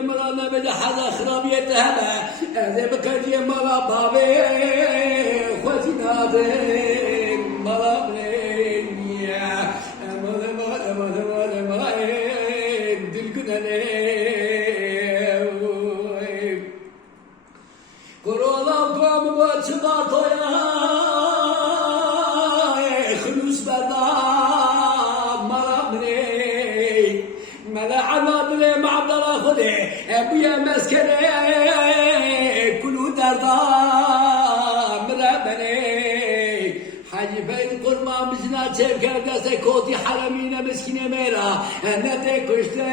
بكرجي مرا نبي حدا خرابية هلا أنا بكرجي مرا بابي خوتي نادين مرا بني مرا دل كنا كورونا قام بتشبع طيا خلوص بدا مرا بني ملعنا بني مع عبد الله خدي ابويا مسكني كلو دردا مرا بني حاجي بين قرما مزنا تشبكر دسه كوتي حرمينا مسكينه ميرا نتي كشته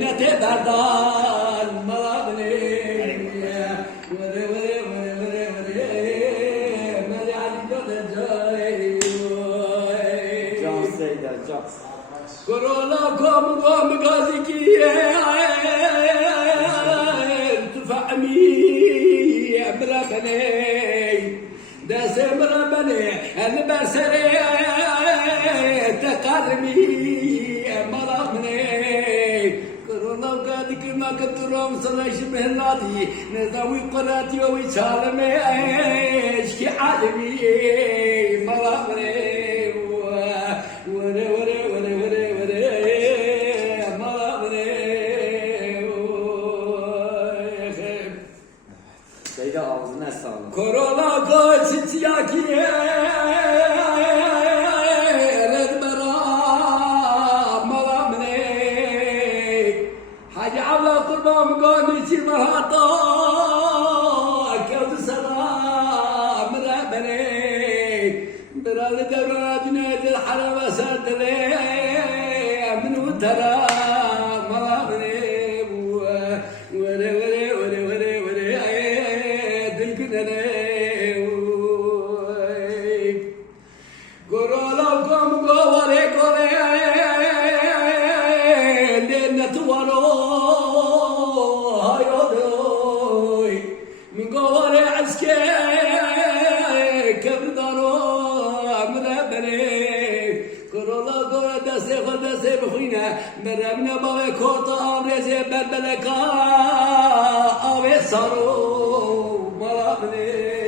نتي دردان مرا بني كورونا قوم غازي كي تفهمي امرا بني داس امرا بني انا برسري تقرمي امرا بني كورونا قاد كما كتروم صلاش بهلاتي نزاوي قراتي ويشالمي اشكي عالمي مرا بني Şeyde ağzına sağlık. Korona kaçıt yakiye redmera malamne Hacı abla kurban gönlü mahata kevdu selam rebene Biral devran cüneydil harama serdele minu tera malamne مرمنا باوی کوتا آمرزه بلبلکا آوی سارو مرا بنی